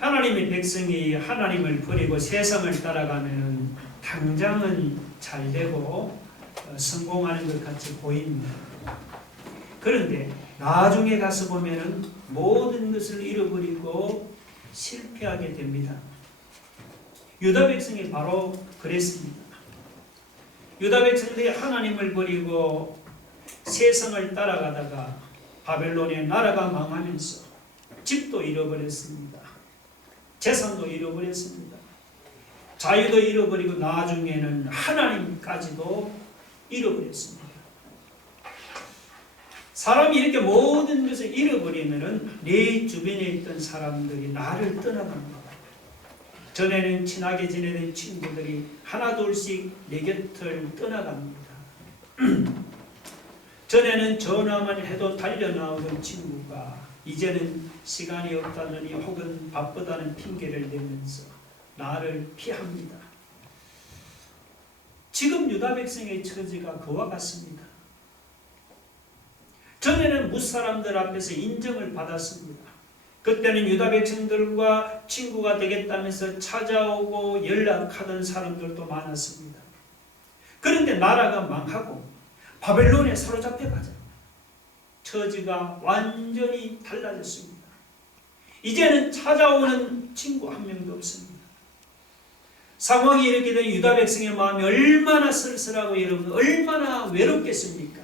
하나님의 백성이 하나님을 버리고 세상을 따라가면 당장은 잘 되고 성공하는 것 같이 보입니다. 그런데 나중에 가서 보면 모든 것을 잃어버리고 실패하게 됩니다. 유다 백성이 바로 그랬습니다. 유다 백성들이 하나님을 버리고 세상을 따라가다가 바벨론의 나라가 망하면서 집도 잃어버렸습니다. 재산도 잃어버렸습니다. 자유도 잃어버리고 나중에는 하나님까지도 잃어버렸습니다. 사람이 이렇게 모든 것을 잃어버리면 내 주변에 있던 사람들이 나를 떠나갑니다. 전에는 친하게 지내던 친구들이 하나둘씩 내 곁을 떠나갑니다. 전에는 전화만 해도 달려나오던 친구가 이제는 시간이 없다느니 혹은 바쁘다는 핑계를 대면서 나를 피합니다. 지금 유다 백성의 처지가 그와 같습니다. 전에는 무사람들 앞에서 인정을 받았습니다. 그때는 유다 백성들과 친구가 되겠다면서 찾아오고 연락하던 사람들도 많았습니다. 그런데 나라가 망하고 바벨론에 사로잡혀 가자. 처지가 완전히 달라졌습니다. 이제는 찾아오는 친구 한 명도 없습니다. 상황이 이렇게 된 유다 백성의 마음이 얼마나 쓸쓸하고 여러분 얼마나 외롭겠습니까?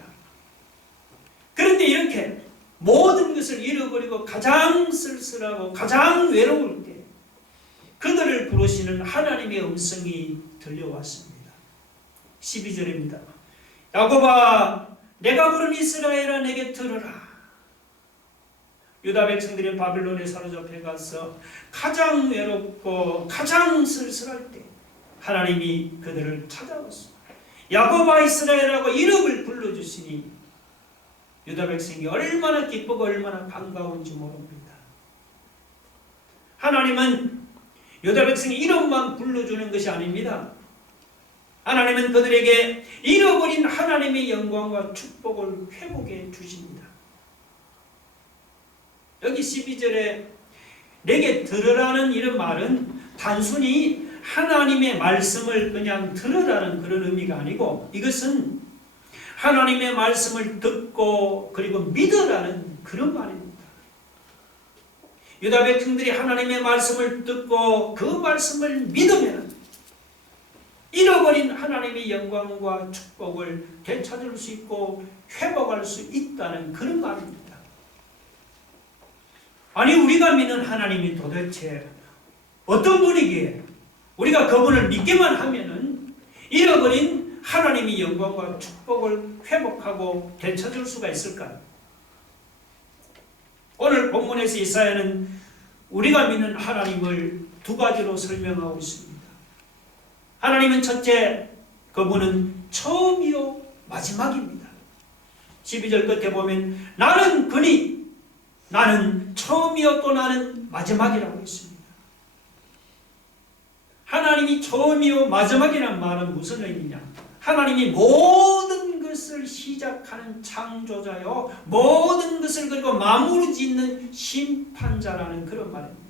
그런데 이렇게 모든 것을 잃어버리고 가장 쓸쓸하고 가장 외로울 때 그들을 부르시는 하나님의 음성이 들려왔습니다. 12절입니다. 야곱아, 내가 부른 이스라엘아, 내게 들으라. 유다 백성들이 바벨론에 사로잡혀 가서 가장 외롭고 가장 쓸쓸할 때 하나님이 그들을 찾아왔습니다. 야곱아, 이스라엘하고 이름을 불러주시니 유다 백성이 얼마나 기쁘고 얼마나 반가운지 모릅니다. 하나님은 유다 백성이 이름만 불러주는 것이 아닙니다. 하나님은 그들에게 잃어버린 하나님의 영광과 축복을 회복해 주십니다. 여기 12절에 내게 들으라는 이런 말은 단순히 하나님의 말씀을 그냥 들으라는 그런 의미가 아니고 이것은 하나님의 말씀을 듣고 그리고 믿으라는 그런 말입니다. 유다 백성들이 하나님의 말씀을 듣고 그 말씀을 믿으면 잃어버린 하나님의 영광과 축복을 되찾을 수 있고 회복할 수 있다는 그런 말입니다. 아니 우리가 믿는 하나님이 도대체 어떤 분이기에 우리가 그분을 믿기만 하면은 잃어버린 하나님의 영광과 축복을 회복하고 되찾을 수가 있을까요? 오늘 본문에서 이사야는 우리가 믿는 하나님을 두 가지로 설명하고 있습니다. 하나님은 첫째, 그분은 처음이요 마지막입니다. 12절 끝에 보면 나는 그니 나는 처음이었고 나는 마지막이라고 했습니다. 하나님이 처음이요 마지막이라는 말은 무슨 의미냐? 하나님이 모든 것을 시작하는 창조자요 모든 것을 그리고 마무리 짓는 심판자라는 그런 말입니다.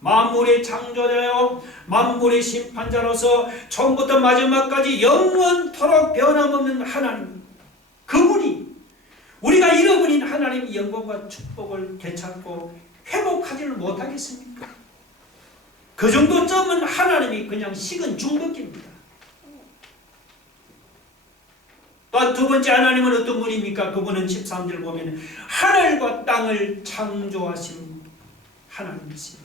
만물의 창조자요 만물의 심판자로서 처음부터 마지막까지 영원토록 변함없는 하나님, 그분이 우리가 잃어버린 하나님의 영광과 축복을 되찾고 회복하지를 못하겠습니까? 그 정도쯤은 하나님이 그냥 식은 죽 먹깁니다. 또한 두 번째 하나님은 어떤 분입니까? 그분은 13절 보면 하늘과 땅을 창조하신 하나님이십니다.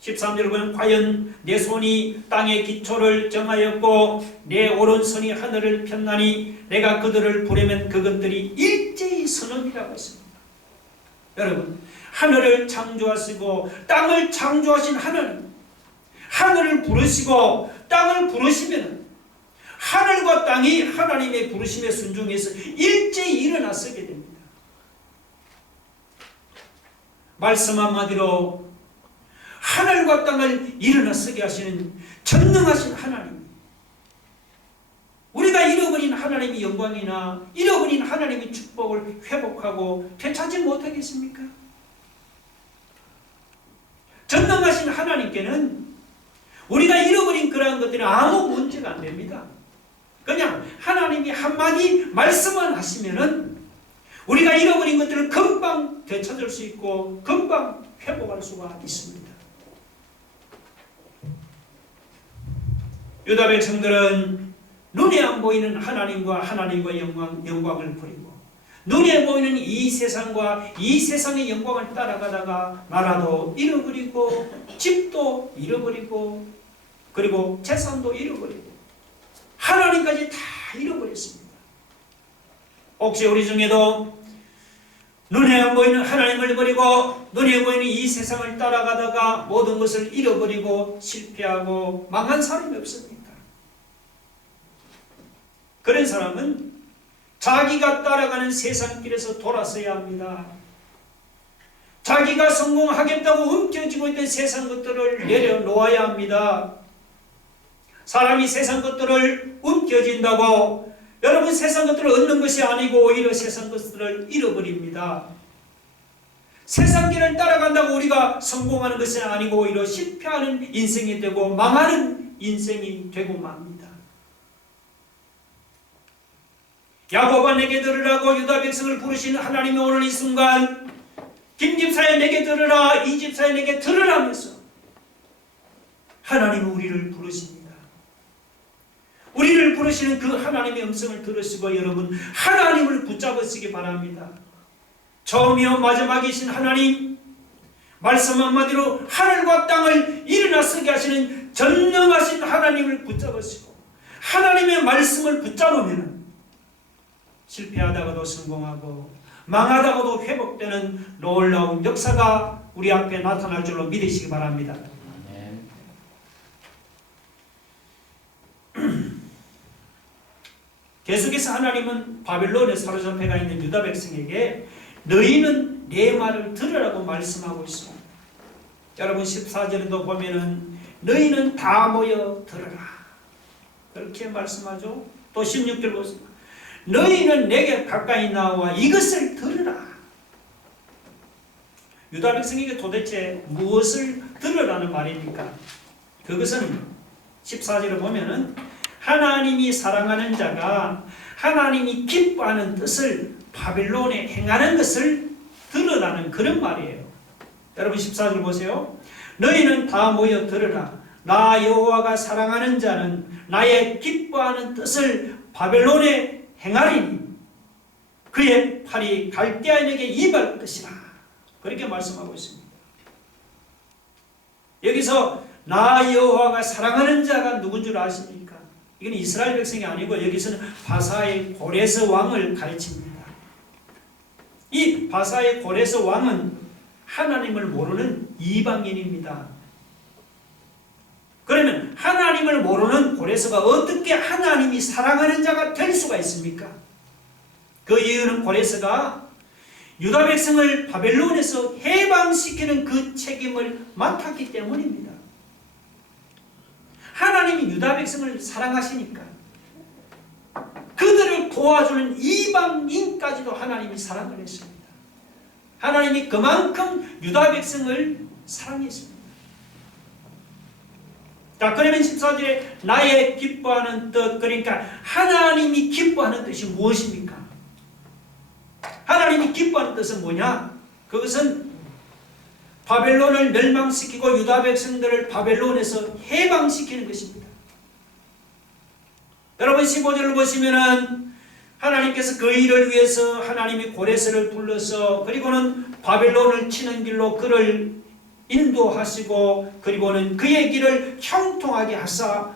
13절 보면 과연 내 손이 땅의 기초를 정하였고 내 오른손이 하늘을 폈나니 내가 그들을 부르면 그것들이 일제히 선언이라고 했습니다. 여러분, 하늘을 창조하시고 땅을 창조하신 하나님, 하늘을 부르시고 땅을 부르시면 하늘과 땅이 하나님의 부르심에 순종해서 일제히 일어나서게 됩니다. 말씀 한마디로 하늘과 땅을 일어나서게 하시는 전능하신 하나님, 우리가 잃어버린 하나님의 영광이나 잃어버린 하나님의 축복을 회복하고 되찾지 못하겠습니까? 하나님께는 우리가 잃어버린 그러한 것들이 아무 문제가 안 됩니다. 그냥 하나님이 한마디 말씀만 하시면은 우리가 잃어버린 것들을 금방 되찾을 수 있고 금방 회복할 수가 있습니다. 유다 백성들은 눈에 안 보이는 하나님과 영광을 버리고 눈에 보이는 이 세상과 이 세상의 영광을 따라가다가 나라도 잃어버리고 집도 잃어버리고 그리고 재산도 잃어버리고 하나님까지 다 잃어버렸습니다. 혹시 우리 중에도 눈에 안 보이는 하나님을 버리고 눈에 보이는 이 세상을 따라가다가 모든 것을 잃어버리고 실패하고 망한 사람이 없습니까? 그런 사람은 자기가 따라가는 세상길에서 돌아서야 합니다. 자기가 성공하겠다고 움켜쥐고 있는 세상 것들을 내려놓아야 합니다. 사람이 세상 것들을 움켜쥔다고 여러분 세상 것들을 얻는 것이 아니고 오히려 세상 것들을 잃어버립니다. 세상 길을 따라간다고 우리가 성공하는 것이 아니고 오히려 실패하는 인생이 되고 망하는 인생이 되고 맙니다. 야곱아 내게 들으라고 유다 백성을 부르시는 하나님이 오늘 이 순간 김 집사에 내게 들으라 이 집사에 내게 들으라면서 하나님은 우리를 부르십니다. 우리를 부르시는 그 하나님의 음성을 들으시고 여러분 하나님을 붙잡으시기 바랍니다. 처음이요 마지막이신 하나님 말씀 한마디로 하늘과 땅을 일어나 서게 하시는 전능하신 하나님을 붙잡으시고 하나님의 말씀을 붙잡으면 실패하다가도 성공하고 망하다가도 회복되는 놀라운 역사가 우리 앞에 나타날 줄로 믿으시기 바랍니다. 계속해서 하나님은 바벨론에 사로잡혀가 있는 유다 백성에게 너희는 내 말을 들으라고 말씀하고 있습니다. 여러분 14절에도 보면은 너희는 다 모여 들으라 그렇게 말씀하죠. 또 16절 보십니다. 너희는 내게 가까이 나와 이것을 들으라. 유다 백성에게 도대체 무엇을 들으라는 말입니까? 그것은 14절에 보면은 하나님이 사랑하는 자가 하나님이 기뻐하는 뜻을 바벨론에 행하는 것을 들으라는 그런 말이에요. 여러분 14절 보세요. 너희는 다 모여 들으라. 나 여호와가 사랑하는 자는 나의 기뻐하는 뜻을 바벨론에 행하리니 그의 팔이 갈대아인에게 입을 것이라. 그렇게 말씀하고 있습니다. 여기서 나 여호와가 사랑하는 자가 누군 줄 아십니까? 이건 이스라엘 백성이 아니고 여기서는 바사의 고레스 왕을 가르칩니다. 이 바사의 고레스 왕은 하나님을 모르는 이방인입니다. 그러면 하나님을 모르는 고레스가 어떻게 하나님이 사랑하는 자가 될 수가 있습니까? 그 이유는 고레스가 유다 백성을 바벨론에서 해방시키는 그 책임을 맡았기 때문입니다. 하나님이 유다 백성을 사랑하시니까 그들을 도와주는 이방인까지도 하나님이 사랑을 했습니다. 하나님이 그만큼 유다 백성을 사랑했습니다. 자, 그러면 14절에 나의 기뻐하는 뜻, 그러니까 하나님이 기뻐하는 뜻이 무엇입니까? 하나님이 기뻐하는 뜻은 뭐냐? 그것은 바벨론을 멸망시키고 유다 백성들을 바벨론에서 해방시키는 것입니다. 여러분 15절을 보시면은 하나님께서 그 일을 위해서 하나님이 고레스를 불러서 그리고는 바벨론을 치는 길로 그를 인도하시고 그리고는 그의 길을 형통하게 하사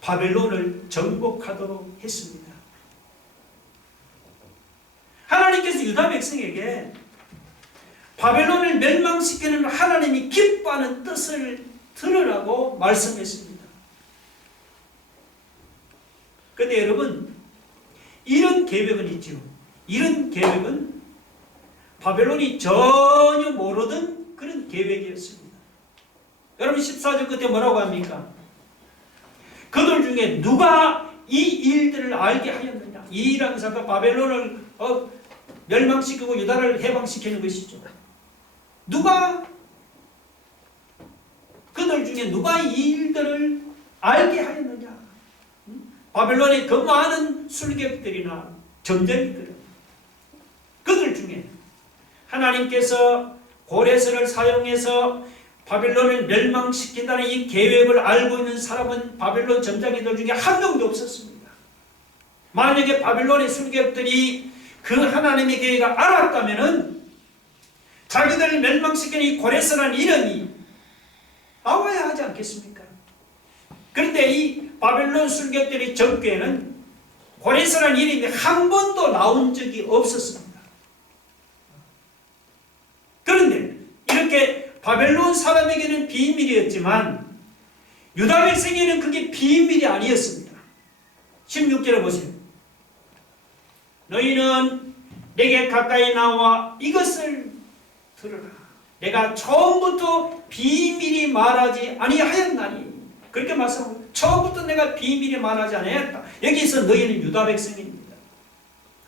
바벨론을 정복하도록 했습니다. 하나님께서 유다 백성에게 바벨론을 멸망시키는 하나님이 기뻐하는 뜻을 들으라고 말씀했습니다. 그런데 여러분 이런 계획은 있죠. 이런 계획은 바벨론이 전혀 모르던 그런 계획이었습니다. 여러분 14절 끝에 뭐라고 합니까? 그들 중에 누가 이 일들을 알게 하였느냐? 이 일하는 사람과 바벨론을 멸망시키고 유다를 해방시키는 것이죠. 누가 그들 중에 누가 이 일들을 알게 하였느냐? 바벨론의 그 많은 술객들이나 점쟁이들, 그들 중에 하나님께서 고레스를 사용해서 바벨론을 멸망시킨다는 이 계획을 알고 있는 사람은 바벨론 점쟁이들 중에 한 명도 없었습니다. 만약에 바벨론의 술객들이 그 하나님의 계획을 알았다면은 자기들을 멸망시키는 이 고레스라는 이름이 나와야 하지 않겠습니까? 그런데 이 바벨론 술객들의 적궤에는 고레스라는 이름이 한 번도 나온 적이 없었습니다. 그런데 이렇게 바벨론 사람에게는 비밀이었지만 유다 백성에게는 그게 비밀이 아니었습니다. 16절에 보세요. 너희는 내게 가까이 나와 이것을 들으라. 내가 처음부터 비밀이 말하지 아니하였나니. 그렇게 말씀하고 처음부터 내가 비밀이 말하지 아니하였다. 여기서 너희는 유다 백성입니다.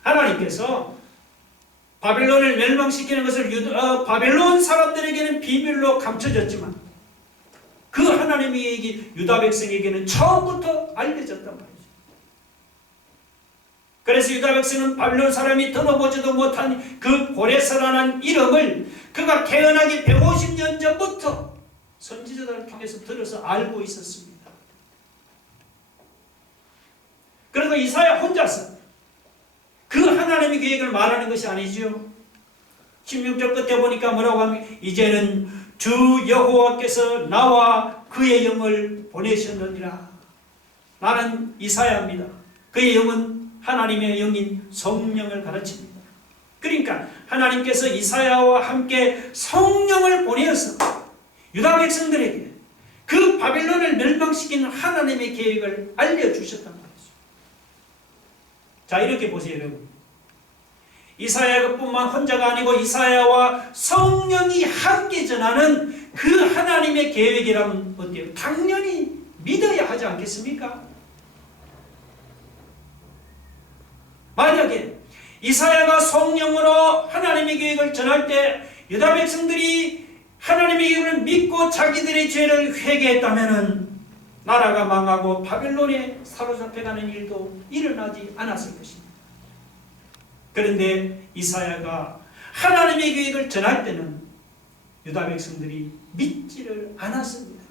하나님께서 바벨론을 멸망시키는 것을 바벨론 사람들에게는 비밀로 감춰졌지만 그 하나님의 얘기 유다 백성에게는 처음부터 알려졌단 말이죠. 그래서 유다 백성은 바벨론 사람이 들어보지도 못한 그 고레스라는 이름을 그가 태어나기 150년 전부터 선지자들을 통해서 들어서 알고 있었습니다. 그래서 이사야 혼자서 그 하나님의 계획을 말하는 것이 아니지요. 16절 끝에 보니까 뭐라고 하면 이제는 주 여호와께서 나와 그의 영을 보내셨느니라. 나는 이사야입니다. 그의 영은 하나님의 영인 성령을 가르칩니다. 그러니까 하나님께서 이사야와 함께 성령을 보내어서 유다 백성들에게 그 바벨론을 멸망시키는 하나님의 계획을 알려주셨단 말이죠. 자, 이렇게 보세요, 여러분. 이사야뿐만 혼자가 아니고 이사야와 성령이 함께 전하는 그 하나님의 계획이라면 어때요? 당연히 믿어야 하지 않겠습니까? 만약에 이사야가 성령으로 하나님의 계획을 전할 때 유다 백성들이 하나님의 계획을 믿고 자기들의 죄를 회개했다면 나라가 망하고 바벨론에 사로잡혀가는 일도 일어나지 않았을 것입니다. 그런데 이사야가 하나님의 계획을 전할 때는 유다 백성들이 믿지를 않았습니다.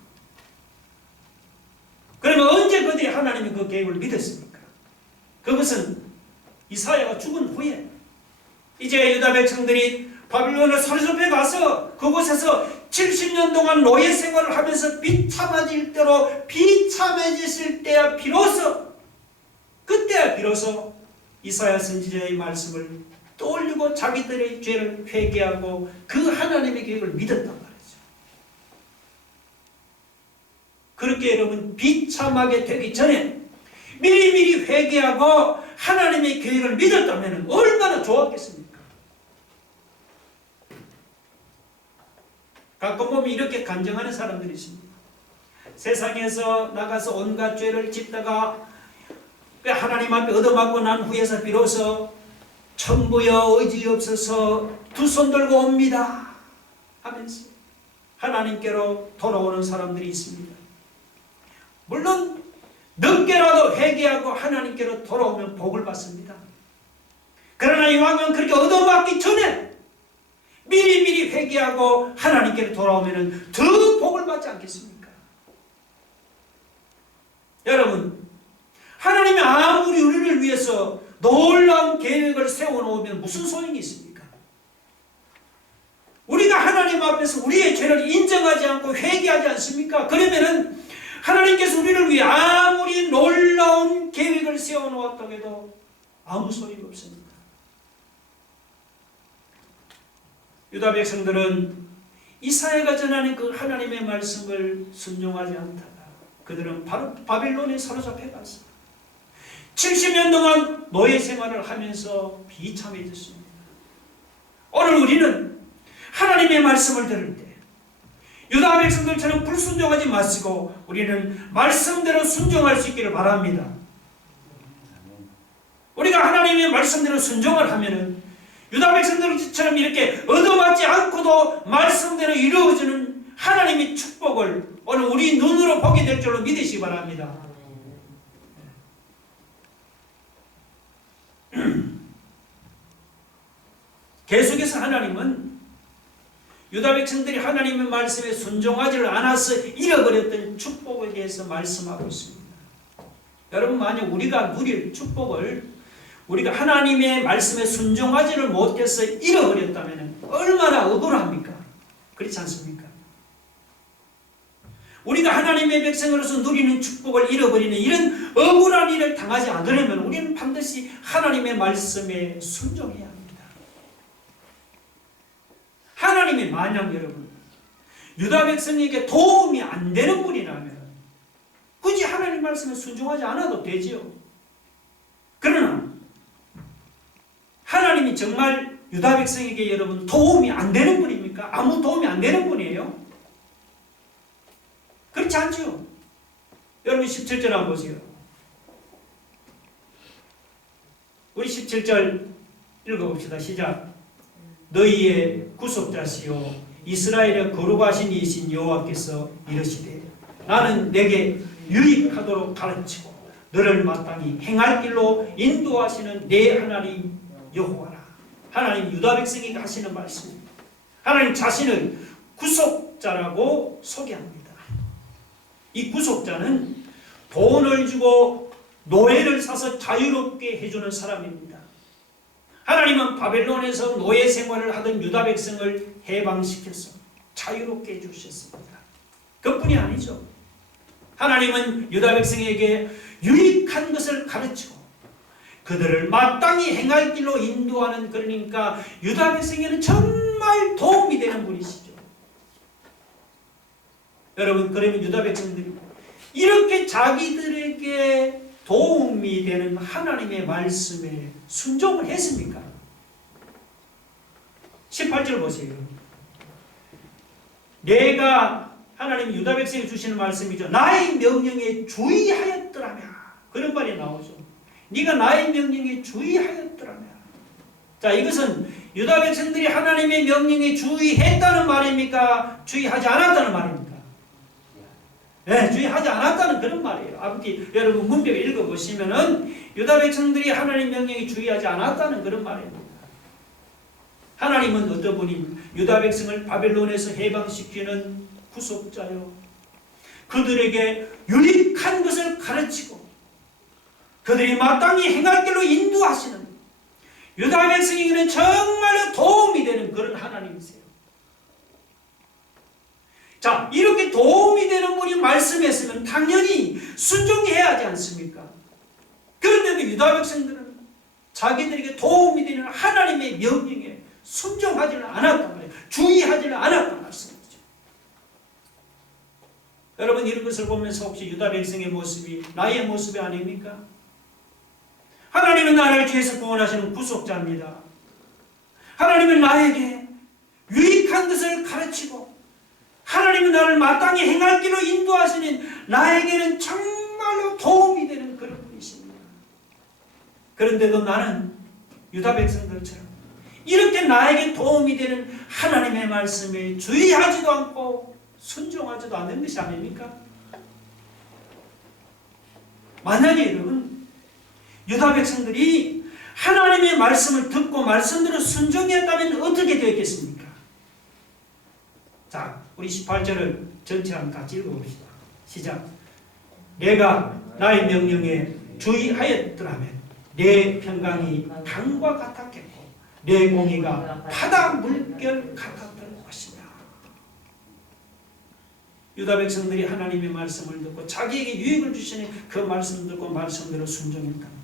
그러면 언제 그들이 하나님의 그 계획을 믿었습니까? 그것은 이사야가 죽은 후에 이제 유다 백성들이 바빌론을 사로잡혀 가서 그곳에서 70년 동안 노예 생활을 하면서 비참해질 때로 비참해졌을 때야 비로소 그때야 비로소 이사야 선지자의 말씀을 떠올리고 자기들의 죄를 회개하고 그 하나님의 계획을 믿었단 말이죠. 그렇게 여러분 비참하게 되기 전에 미리미리 회개하고 하나님의 계획을 믿었다면 얼마나 좋았겠습니까? 가끔 보면 이렇게 간증하는 사람들이 있습니다. 세상에서 나가서 온갖 죄를 짓다가 하나님 앞에 얻어맞고 난 후에서 비로소 천부여 의지없어서 두 손 들고 옵니다 하면서 하나님께로 돌아오는 사람들이 있습니다. 물론 늦게라도 회개하고 하나님께로 돌아오면 복을 받습니다. 그러나 이왕이면 그렇게 얻어맞기 전에 미리미리 회개하고 하나님께로 돌아오면 더 복을 받지 않겠습니까? 여러분, 하나님이 아무리 우리를 위해서 놀라운 계획을 세워놓으면 무슨 소용이 있습니까? 우리가 하나님 앞에서 우리의 죄를 인정하지 않고 회개하지 않습니까? 그러면은 하나님께서 우리를 위해 아무리 놀라운 계획을 세워놓았다고 해도 아무 소용이 없습니다. 유다 백성들은 이사야가 전하는 그 하나님의 말씀을 순종하지 않다가 그들은 바로 바벨론에 사로잡혀 갔습니다. 70년 동안 노예 생활을 하면서 비참해졌습니다. 오늘 우리는 하나님의 말씀을 들을 때 유다 백성들처럼 불순종하지 마시고 우리는 말씀대로 순종할 수 있기를 바랍니다. 우리가 하나님의 말씀대로 순종을 하면은 유다 백성들처럼 이렇게 얻어맞지 않고도 말씀대로 이루어지는 하나님의 축복을 오늘 우리 눈으로 보게 될 줄로 믿으시기 바랍니다. 계속해서 하나님은 유다 백성들이 하나님의 말씀에 순종하지 않아서 잃어버렸던 축복에 대해서 말씀하고 있습니다. 여러분, 만약 우리가 누릴 축복을 우리가 하나님의 말씀에 순종하지를 못해서 잃어버렸다면 얼마나 억울합니까? 그렇지 않습니까? 우리가 하나님의 백성으로서 누리는 축복을 잃어버리는 이런 억울한 일을 당하지 않으려면 우리는 반드시 하나님의 말씀에 순종해야 합니다. 하나님이 만약 여러분 유다 백성에게 도움이 안 되는 분이라면 굳이 하나님 말씀에 순종하지 않아도 되지요. 그러나 하나님이 정말 유다 백성에게 여러분 도움이 안 되는 분입니까? 아무 도움이 안 되는 분이에요? 그렇지 않죠? 여러분 17절 한번 보세요. 우리 17절 읽어봅시다. 시작. 너희의 구속자시요 이스라엘의 거룩하신 이신 여호와께서 이르시되 나는 내게 유익하도록 가르치고 너를 마땅히 행할 길로 인도하시는 내 하나님 여호와라. 하나님 유다 백성에게 하시는 말씀입니다. 하나님 자신을 구속자라고 소개합니다. 이 구속자는 돈을 주고 노예를 사서 자유롭게 해주는 사람입니다. 하나님은 바벨론에서 노예 생활을 하던 유다 백성을 해방시켜서 자유롭게 해주셨습니다. 그뿐이 아니죠. 하나님은 유다 백성에게 유익한 것을 가르치고 그들을 마땅히 행할 길로 인도하는, 그러니까 유다 백성에게는 정말 도움이 되는 분이시죠. 여러분, 그러면 유다 백성들이 이렇게 자기들에게 도움이 되는 하나님의 말씀에 순종을 했습니까? 18절 보세요. 내가 하나님 유다 백성에 주시는 말씀이죠. 나의 명령에 주의하였더라면, 그런 말이 나오죠. 네가 나의 명령에 주의하였더라면. 자, 이것은 유다 백성들이 하나님의 명령에 주의했다는 말입니까? 주의하지 않았다는 말입니까? 네, 주의하지 않았다는 그런 말이에요. 앞뒤 여러분 문맥을 읽어보시면은 유다 백성들이 하나님 명령에 주의하지 않았다는 그런 말입니다. 하나님은 어떤 분이 유다 백성을 바벨론에서 해방시키는 구속자요. 그들에게 유익한 것을 가르치고 그들이 마땅히 행할 길로 인도하시는 유다 백성에게는 정말로 도움이 되는 그런 하나님이세요. 자, 이렇게 도움이 되는 분이 말씀했으면 당연히 순종해야 하지 않습니까? 그런데도 유다 백성들은 자기들에게 도움이 되는 하나님의 명령에 순종하지는 않았단 말이에요. 주의하지는 않았단 말씀이죠. 여러분, 이런 것을 보면서 혹시 유다 백성의 모습이 나의 모습이 아닙니까? 하나님은 나를 죄에서 구원하시는 구속자입니다. 하나님은 나에게 유익한 것을 가르치고 하나님은 나를 마땅히 행할 길로 인도하시는 나에게는 정말로 도움이 되는 그런 분이십니다. 그런데도 나는 유다 백성들처럼 이렇게 나에게 도움이 되는 하나님의 말씀에 주의하지도 않고 순종하지도 않는 것이 아닙니까? 만약에 여러분 유다 백성들이 하나님의 말씀을 듣고 말씀대로 순종했다면 어떻게 되었겠습니까? 자, 우리 18절을 전체 한번 같이 읽어봅시다. 시작. 내가 나의 명령에 주의하였더라면 내 평강이 강과 같았겠고 내 공의가 바다 물결 같았던 것이다. 유다 백성들이 하나님의 말씀을 듣고 자기에게 유익을 주시는 그 말씀을 듣고 말씀대로 순종했다.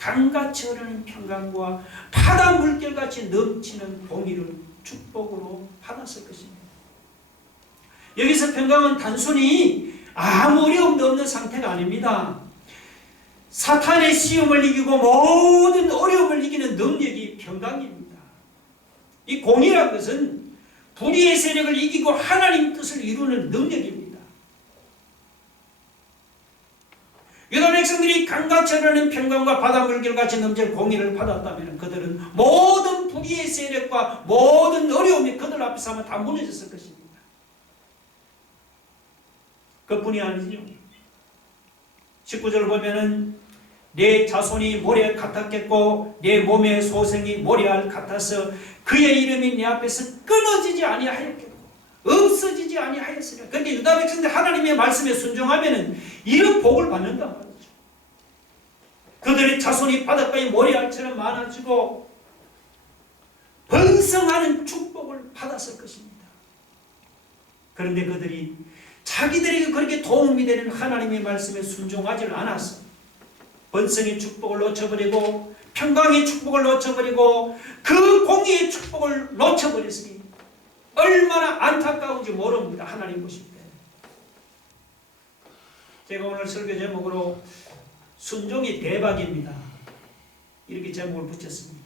강같이 흐르는 평강과 바다 물결같이 넘치는 공의를 축복으로 받았을 것입니다. 여기서 평강은 단순히 아무 어려움도 없는 상태가 아닙니다. 사탄의 시험을 이기고 모든 어려움을 이기는 능력이 평강입니다. 이 공의라는 것은 불의의 세력을 이기고 하나님 뜻을 이루는 능력입니다. 유다 백성들이 강같이 흐르는 평강과 바다 물결같이 넘칠 공의를 받았다면 그들은 모든 불의의 세력과 모든 어려움이 그들 앞에서 하면 다 무너졌을 것입니다. 그뿐이 아니죠. 19절 보면은 내 자손이 모래 같았겠고 내 몸의 소생이 모래알 같아서 그의 이름이 내 앞에서 끊어지지 아니하였겠고 없어지지 아니하였으리라. 그런데 유다 백성들 하나님의 말씀에 순종하면은 이런 복을 받는단 말이죠. 그들의 자손이 바닷가의 모래알처럼 많아지고 번성하는 축복을 받았을 것입니다. 그런데 그들이 자기들에게 그렇게 도움이 되는 하나님의 말씀에 순종하지를 않았어. 번성의 축복을 놓쳐버리고 평강의 축복을 놓쳐버리고 그 공의의 축복을 놓쳐버렸으니 얼마나 안타까운지 모릅니다. 하나님 보실 때. 제가 오늘 설교 제목으로 순종이 대박입니다. 이렇게 제목을 붙였습니다.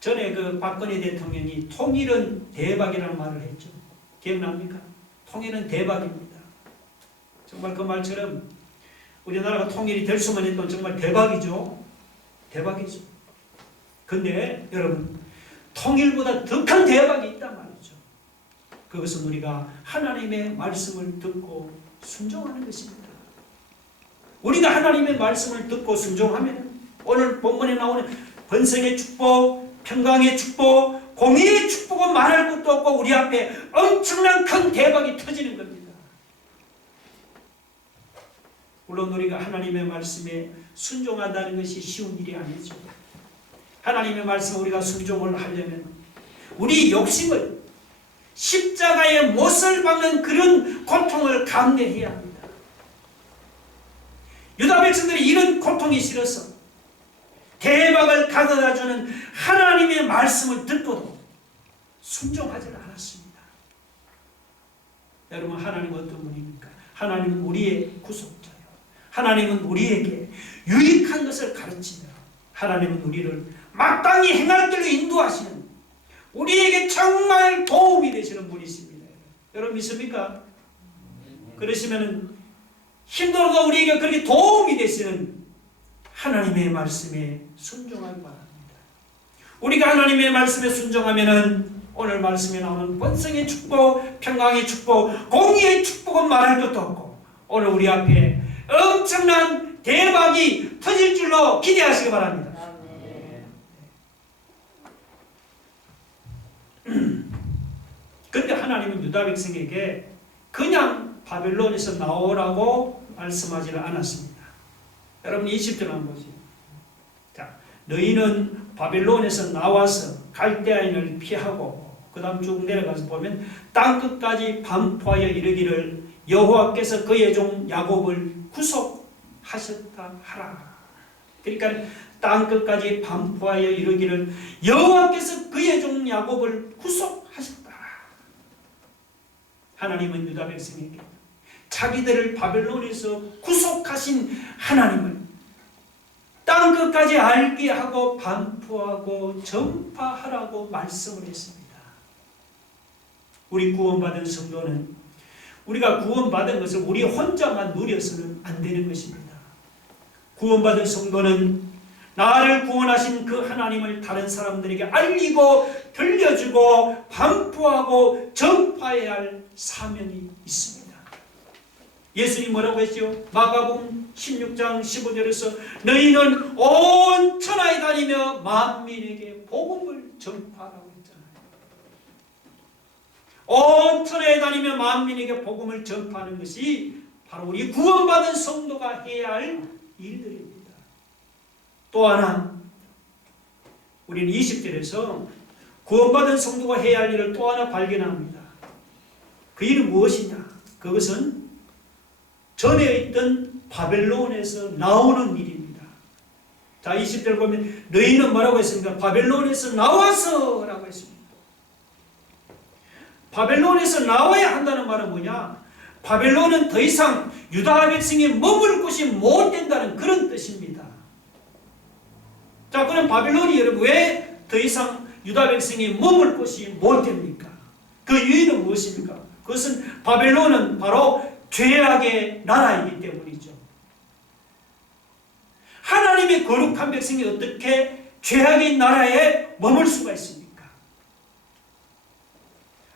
전에 그 박근혜 대통령이 통일은 대박이라는 말을 했죠. 기억납니까? 통일은 대박입니다. 정말 그 말처럼 우리나라가 통일이 될 수만 있다면 정말 대박이죠. 대박이죠. 근데 여러분, 통일보다 더 큰 대박이 있단 말이죠. 그것은 우리가 하나님의 말씀을 듣고 순종하는 것입니다. 우리가 하나님의 말씀을 듣고 순종하면 오늘 본문에 나오는 번성의 축복, 평강의 축복, 공의의 축복은 말할 것도 없고 우리 앞에 엄청난 큰 대박이 터지는 겁니다. 물론 우리가 하나님의 말씀에 순종한다는 것이 쉬운 일이 아니죠. 하나님의 말씀에 우리가 순종을 하려면 우리 욕심을 십자가의 못을 박는 그런 고통을 감내해야 합니다. 유다 백성들이 이런 고통이 싫어서 대박을 가져다주는 하나님의 말씀을 듣고도 순종하지 않았습니다. 여러분, 하나님은 어떤 분입니까? 하나님은 우리의 구속자예요. 하나님은 우리에게 유익한 것을 가르치며 하나님은 우리를 마땅히 행할 길로 인도하시는 우리에게 정말 도움이 되시는 분이십니다. 여러분 믿습니까? 그러시면 힘들어도 우리에게 그렇게 도움이 되시는 하나님의 말씀에 순종하기 바랍니다. 우리가 하나님의 말씀에 순종하면은 오늘 말씀에 나오는 번성의 축복, 평강의 축복, 공의의 축복은 말할 것도 없고 오늘 우리 앞에 엄청난 대박이 터질 줄로 기대하시기 바랍니다. 그런데 하나님은 유다 백성에게 그냥 바벨론에서 나오라고 말씀하지는 않았습니다. 여러분 20절 한번 보세요. 자, 너희는 바벨론에서 나와서 갈대아인을 피하고 그 다음 쭉 내려가서 보면 땅끝까지 반포하여 이르기를 여호와께서 그의 종 야곱을 구속하셨다 하라. 그러니까 땅끝까지 반포하여 이르기를 여호와께서 그의 종 야곱을 구속하셨다. 하나님은 유다 백성에게 자기들을 바벨론에서 구속하신 하나님을 땅끝까지 알게 하고 반포하고 전파하라고 말씀을 했습니다. 우리 구원받은 성도는 우리가 구원받은 것을 우리 혼자만 누려서는 안 되는 것입니다. 구원받은 성도는 나를 구원하신 그 하나님을 다른 사람들에게 알리고 들려주고 반포하고 전파해야 할 사명이 있습니다. 예수님 뭐라고 했죠? 마가복음 16장 15절에서 너희는 온 천하에 다니며 만민에게 복음을 전파하라고 했잖아요. 온 천하에 다니며 만민에게 복음을 전파하는 것이 바로 우리 구원받은 성도가 해야 할 일들입니다. 또 하나, 우리는 20절에서 구원받은 성도가 해야 할 일을 또 하나 발견합니다. 그 일은 무엇이냐? 그것은 전에 있던 바벨론에서 나오는 일입니다. 자, 20절 보면 너희는 뭐라고 했습니까? 바벨론에서 나와서 라고 했습니다. 바벨론에서 나와야 한다는 말은 뭐냐? 바벨론은 더 이상 유다 백성이 머물 곳이 못 된다는 그런 뜻입니다. 자, 그럼 바벨론이 여러분 왜 더 이상 유다 백성이 머물 곳이 못 됩니까? 그 이유는 무엇입니까? 그것은 바벨론은 바로 죄악의 나라이기 때문이죠. 하나님의 거룩한 백성이 어떻게 죄악의 나라에 머물 수가 있습니까?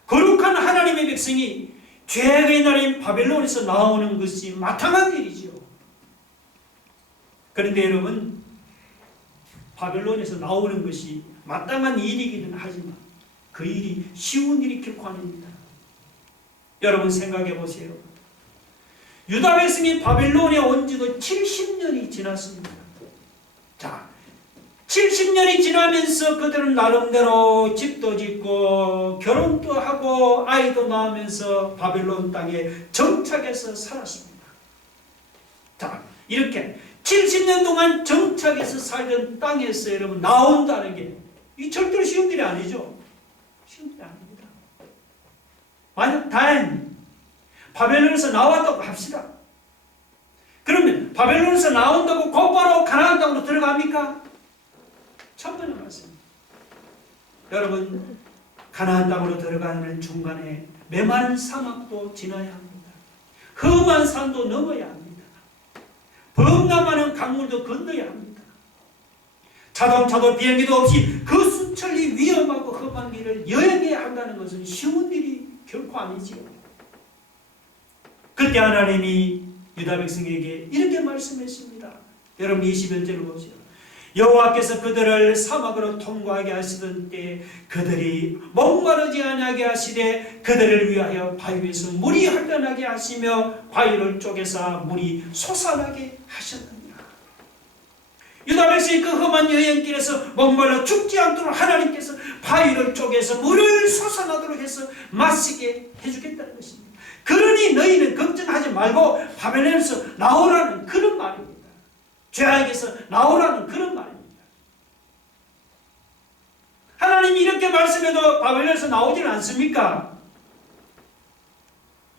거룩한 하나님의 백성이 죄악의 나라인 바벨론에서 나오는 것이 마땅한 일이지요. 그런데 여러분, 바벨론에서 나오는 것이 마땅한 일이기는 하지만 그 일이 쉬운 일이 결코 아닙니다. 여러분 생각해 보세요. 유다 백성이 바벨론에 온 지도 70년이 지났습니다. 자, 70년이 지나면서 그들은 나름대로 집도 짓고 결혼도 하고 아이도 낳으면서 바벨론 땅에 정착해서 살았습니다. 자, 이렇게 70년 동안 정착해서 살던 땅에서 여러분 나온다는 게 이 절대로 쉬운 일이 아니죠. 쉬운 일이 아닙니다. 만약 다행히 바벨론에서 나왔다고 합시다. 그러면 바벨론에서 나온다고 곧바로 가나안 땅으로 들어갑니까? 첫 번째 말씀. 여러분, 가나안 땅으로 들어가는 중간에 메마른 사막도 지나야 합니다. 험한 산도 넘어야 합니다. 범람하는 강물도 건너야 합니다. 자동차도 비행기도 없이 그 수천리 위험하고 험한 길을 여행해야 한다는 것은 쉬운 일이 결코 아니지요. 그때 하나님이 유다 백성에게 이렇게 말씀했습니다. 여러분 21절을 보세요. 여호와께서 그들을 사막으로 통과하게 하시던 때 그들이 목마르지 아니하게 하시되 그들을 위하여 바위에서 물이 흘러나게 하시며 바위를 쪼개사 물이 솟아나게 하셨느니라. 유다 백성이 그 험한 여행길에서 목말라 죽지 않도록 하나님께서 바위를 쪼개서 물을 솟아나도록 해서 마시게 해주겠다는 것입니다. 그러니 너희는 걱정하지 말고 바벨론에서 나오라는 그런 말입니다. 죄악에서 나오라는 그런 말입니다. 하나님이 이렇게 말씀해도 바벨론에서 나오지는 않습니까?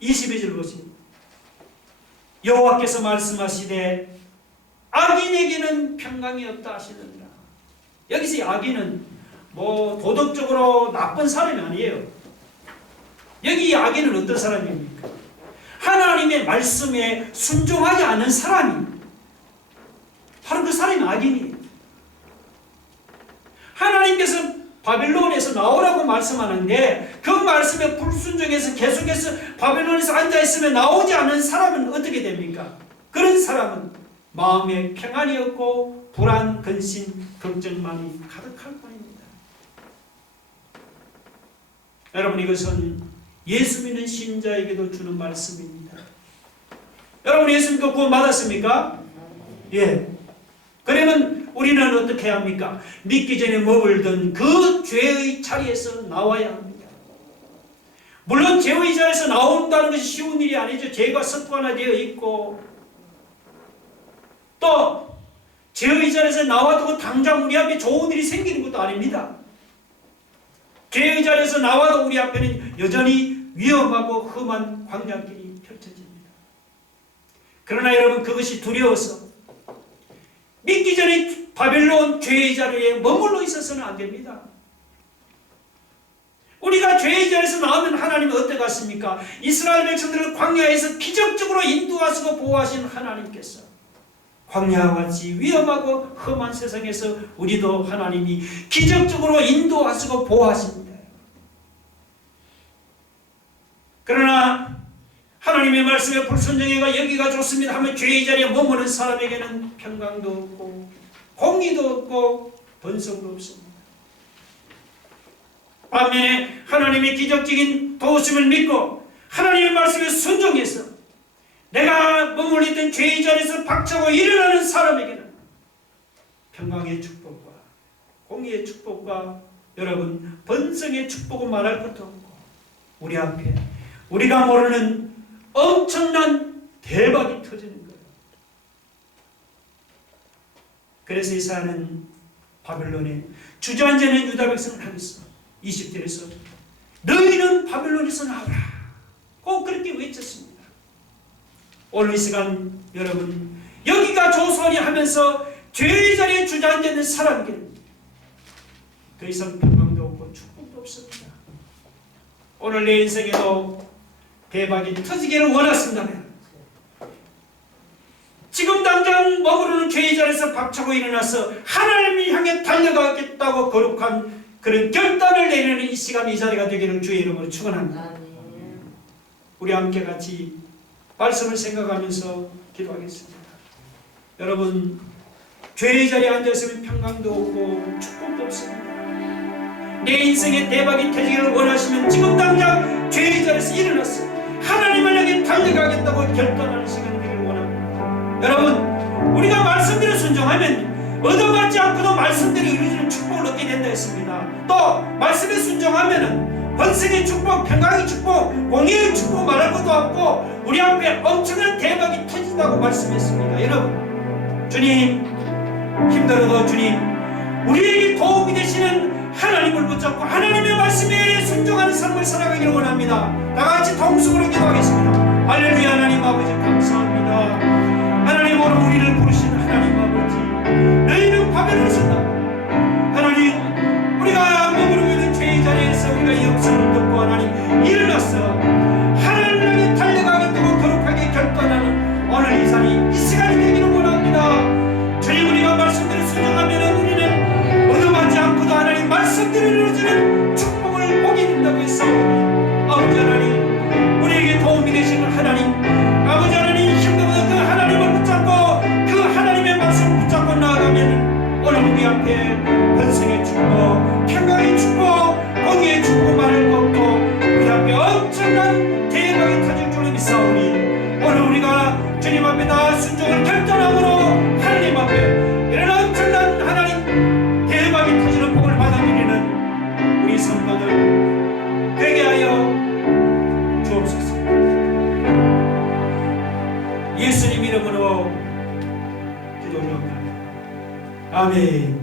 22절 보세요. 여호와께서 말씀하시되 악인에게는 평강이 없다 하시느니라. 여기서 악인은 뭐 도덕적으로 나쁜 사람이 아니에요. 여기 악인은 어떤 사람입니까? 하나님의 말씀에 순종하지 않은 사람이 바로 그 사람이 악인이에요. 하나님께서 바벨론에서 나오라고 말씀하는데 그 말씀에 불순종해서 계속해서 바벨론에서 앉아있으면 나오지 않은 사람은 어떻게 됩니까? 그런 사람은 마음에 평안이 없고 불안, 근심, 걱정만이 가득할 뿐입니다. 여러분 이것은 예수 믿는 신자에게도 주는 말씀입니다. 여러분 예수 믿고 구원 받았습니까? 예. 그러면 우리는 어떻게 해야 합니까? 믿기 전에 머물던 그 죄의 자리에서 나와야 합니다. 물론 죄의 자리에서 나온다는 것이 쉬운 일이 아니죠. 죄가 습관화되어 있고 또 죄의 자리에서 나와도 당장 우리 앞에 좋은 일이 생기는 것도 아닙니다. 죄의 자리에서 나와도 우리 앞에는 여전히 위험하고 험한 광야길이 펼쳐집니다. 그러나 여러분 그것이 두려워서 믿기 전에 바벨론 죄의 자리에 머물러 있어서는 안 됩니다. 우리가 죄의 자리에서 나오면 하나님은 어떠겠습니까? 이스라엘 백성들을 광야에서 기적적으로 인도하시고 보호하신 하나님께서 광야와 같이 위험하고 험한 세상에서 우리도 하나님이 기적적으로 인도하시고 보호하십니다. 그러나 하나님의 말씀에 불순종해가 여기가 좋습니다 하면 죄의 자리에 머무는 사람에게는 평강도 없고 공의도 없고 번성도 없습니다. 반면에 하나님의 기적적인 도우심을 믿고 하나님의 말씀에 순종해서 내가 머물렀던 죄의 자리에서 박차고 일어나는 사람에게는 평강의 축복과 공의의 축복과 여러분 번성의 축복은 말할 것도 없고 우리 앞에 우리가 모르는 엄청난 대박이 터지는 거예요. 그래서 이사야는 바벨론에 주저앉는 유다 백성을 하면서 20절에서 너희는 바벨론에서 나오라 꼭 그렇게 외쳤습니다. 오늘 이 시간 여러분 여기가 조선이 하면서 죄의 자리에 주저앉는 사람에게는 더 이상 평강도 없고 축복도 없습니다. 오늘 내 인생에도 대박이 터지기를 원하신다면 지금 당장 머무르는 죄의 자리에서 박차고 일어나서 하나님을 향해 달려가겠다고 거룩한 그런 결단을 내리는 이 시간 이 자리가 되기를 주의 이름으로 축원합니다. 우리 함께 같이 말씀을 생각하면서 기도하겠습니다. 여러분, 죄의 자리에 앉아있으면 평강도 없고 축복도 없습니다. 내 인생에 대박이 터지기를 원하시면 지금 당장 죄의 자리에서 일어나서 하나님을 향해 달려가겠다고 결단하는 시간이 되기를 원합니다. 여러분, 우리가 말씀대로 순종하면 얻어맞지 않고도 말씀대로 이루어지는 축복을 얻게 된다 했습니다. 또 말씀에 순종하면 번성의 축복, 평강의 축복, 공의의 축복 말할 것도 없고 우리 앞에 엄청난 대박이 터진다고 말씀했습니다. 여러분, 주님, 힘들어도 주님, 우리에게 도움이 되시는 하나님을 붙잡고 하나님의 말씀에 순종하는 삶을 살아가기를 원합니다. 다같이 통성으로 기도하겠습니다. 할렐루야. 하나님 아버지 감사합니다. 하나님, 오늘 우리를 부르시는 하나님 아버지, 너희는 바벨을 쓴다. 하나님, 우리가 머무르고 있는 죄의 자리에서 우리가 이 역사를 듣고 하나님 일어났어 하나님을 향해 달려가겠다고 거룩하게 결단하는 오늘 이 시간이 되기를 원합니다. 주님, 우리가 말씀대로 순종하면 우리는 얻어맞지 않고도 하나님 말씀대로 이루어지는 축복을 보게 된다고 했사오니 아버지 하나님, 우리에게 도움이 되시는 하나님, 아버지 하나님, 힘들어도 그 하나님을 붙잡고 그 하나님의 말씀을 붙잡고 나아가면 오늘 우리 앞에 번성의 축복, 평강의 축복, 공의의 축복 말할 것 없고 우리 앞에 엄청난 대박이 터질 줄을 믿사오니 오늘 우리가 주님 앞에 다 순종을 결단함으로 하나님 앞에 이런 엄청난 하나님 대박이 터지는 복을 받아들이는 우리 성도들 되게 하여 주옵소서. 예수님 이름으로 기도합니다. 아멘.